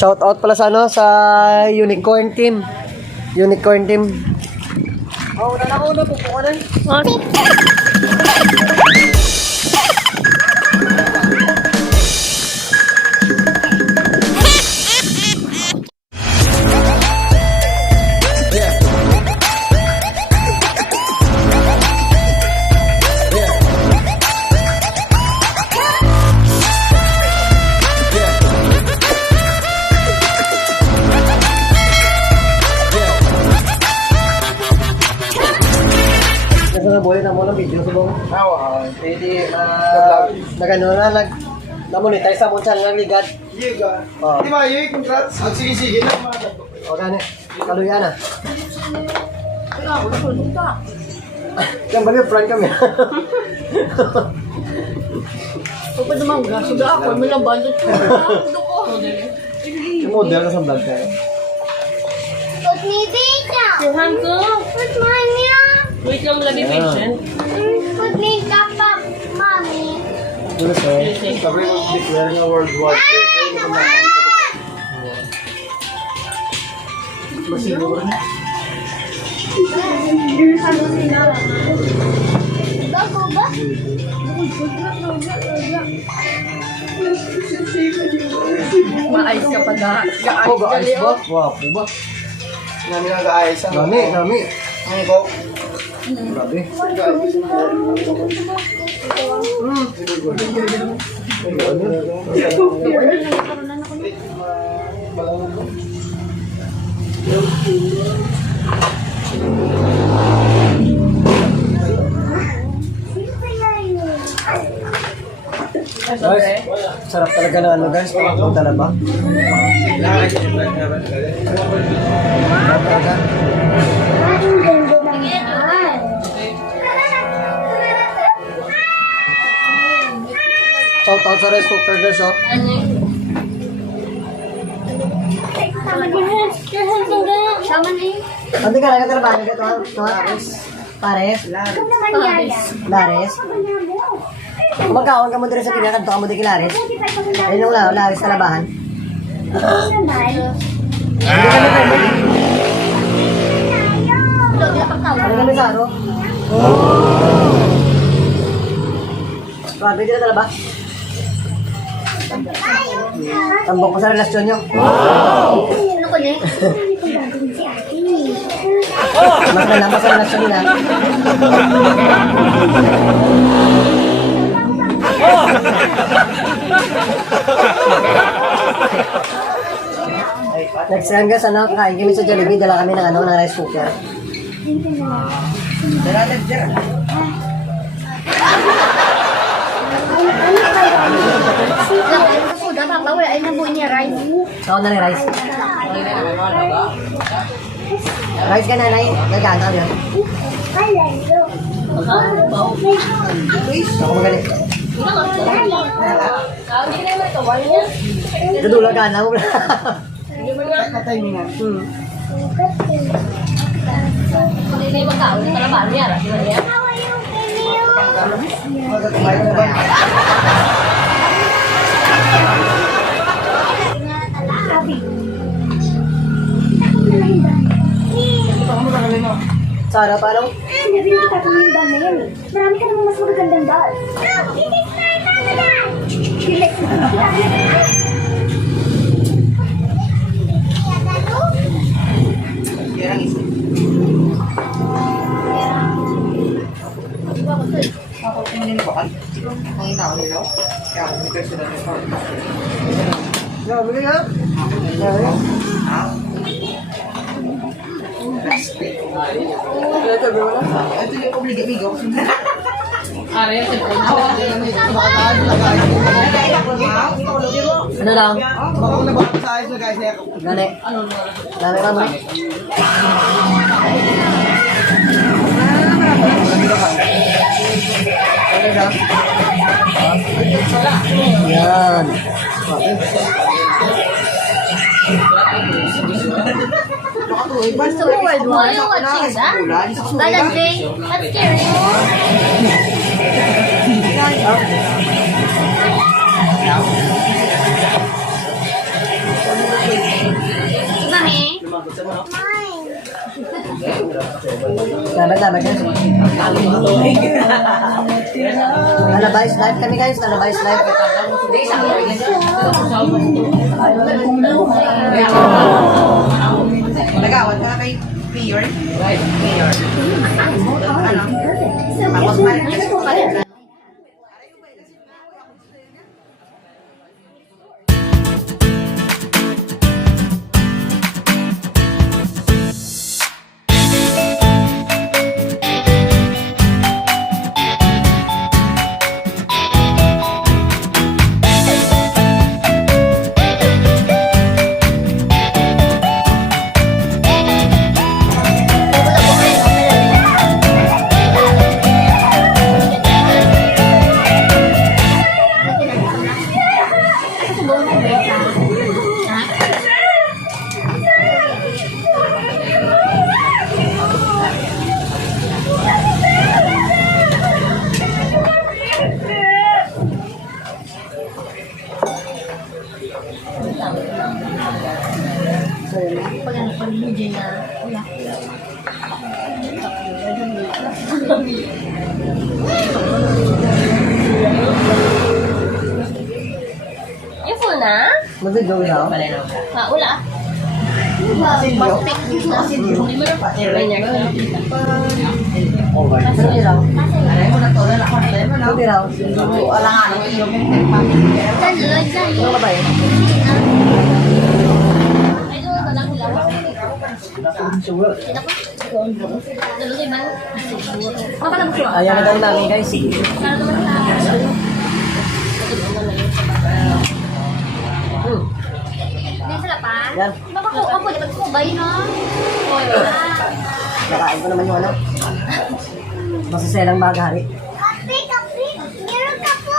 Shout out pala sa ano, sa Unicorn Team. Unicorn Team. Oh, una, pupo ka na. Boleh na mo ng video subong. Pwede nagano na na-monetize sa mo channel ng ligad. Iya ga. Di ba yun congrats. Sige na mga. O gani, kaluyan na. Yang balik prank kami. Pagod naman ga, sudah ako may nabandot ko. Yung model na sa vlog kayo. Put me data. Tuhan ko. Put mommy. Wait lang lang, be patient. Put me kapag mommy. Ano sa'yo? Sabi mo declare nga World War III. Masiguro na. Bago ba? Maayos ka pa na. Ako ba? Ayos ba? Wapo ba? Nami nga ga-ayos ang Nami. ang ko. Grabe. Guys, sarap talaga na ano guys, pakapunta na ba? Sarap talaga. Shout out sa rice cooker guys, oh. Nanti ka lang trabaho ka to, Pares? Lares? Magkaon ka mo dito sa pinakad to, ka mo dito Lares? Ayun yung Lares sa labahan. Hindi kami pwede. Ano kami sa ano? Grabe, dito talaga ba? Tambok ko sa relasyon nyo. Ano ko na? Mas nalaman sa relasyon nila. Next time guys, ano, kakain kami sa Jollibee, dala kami ng ano, ng rice cooker. Sudah papa wala ay nabuo niya rice. Saan na ni rice? Rice ka nanay, gagana ka yun. Ako magaling. Dudula ka na mo. Katimingan. Hindi ba kao? Hindi ka na ba? Ano yan? Magkakabayan mo ba? Sana parang Hindi rin kita tumingin dal na yan eh. Marami ka namang mas magagandang dal. Ako kung nilipakan. Kung itaw nila. Kaya ako may kasi na nito. grabe ka. Ito yung obligabigo. Are, yung cellphone. Ano lang? Baka kung nabaka sa ayos na guys. Gani. Ano na? Dami ka mo. Yan. Gusto mo World War? What's cheese, ah? Balagay. What's scary? Laban guys. Nalabayas live kami guys. Nalabayas live. Nagawad ka kay Mayor. Right, Mayor. Ano? Tapos marites ko ka rin. Yung full na? Mag-go daw. Ha, wala. Mastik. Hindi mo na ganyan. Sabi raw. Aray mo na to, lalaki na rin mo na. Sabi raw. Wala nga nung ilong yung Salud, salud. Ano ka ba yun? Ay, doon na lang hilaw. Salud, iba. Kapalabos ko. Ayaw na daw namin guys. Para naman sa... Hindi sila pa? Yan. Baka ko ako, di ba ko ba yun, no? Nakain ko naman yung ano. Masaselang magari. Kape, kape. Meron ka po.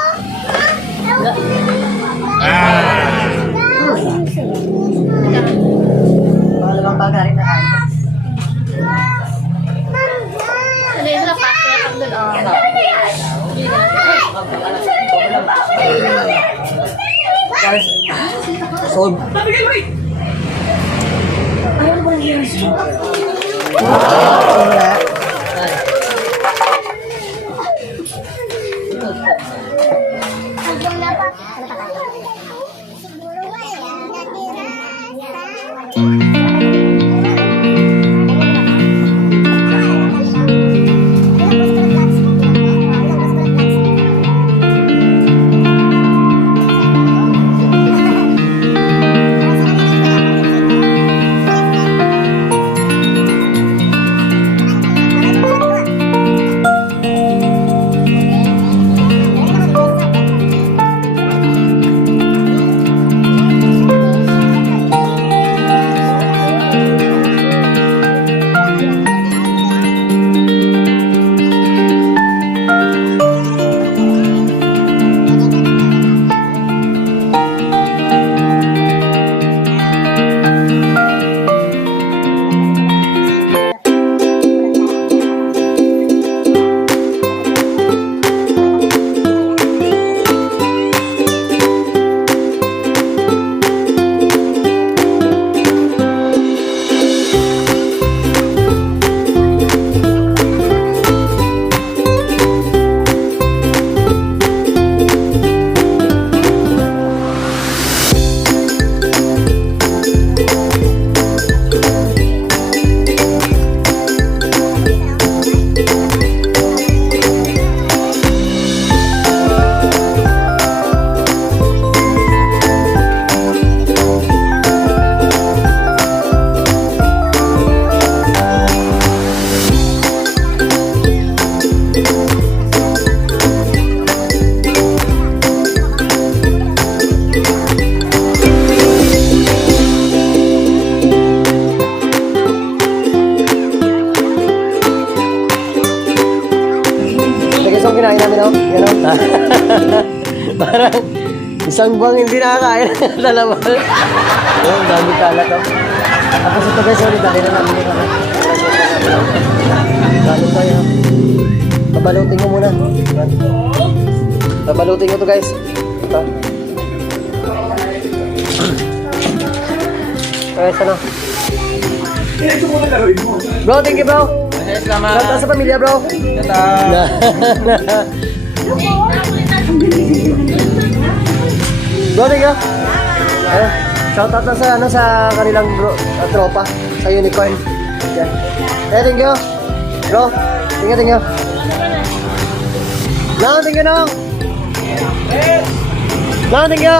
Mga lamang bagari na kain. Hindi sila pa, kaya pag doon, oh. Guys, sold. Hanggang na pa. Ano pa tayo? Siguro wala natira. Isang kinain namin, no? Yan, no? Parang isang buwang hindi nakakain. Dalawa. Yung dami kalat, no? Tapos ito guys, sorry, dali na namin ito. Dali tayo. Babalutin mo muna. Babalutin ko to guys. Ito. Guys, ano? Bro, thank you bro. Salamat sa pamilya bro. Bro, thank you. Shout out na sa, sa kanilang bro, tropa, sa Unicorn. Yan. Thank you. Bro, thank you. Thank you, Nong. Thank you.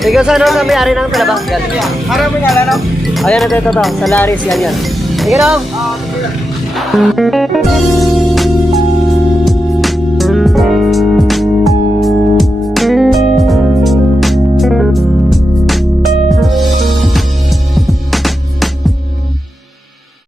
Thank you sa sa may-ari ng talabang. Yan. Harap mo nga lang. Ayan, ito. Sa Laris, yan. Thank you, Nong.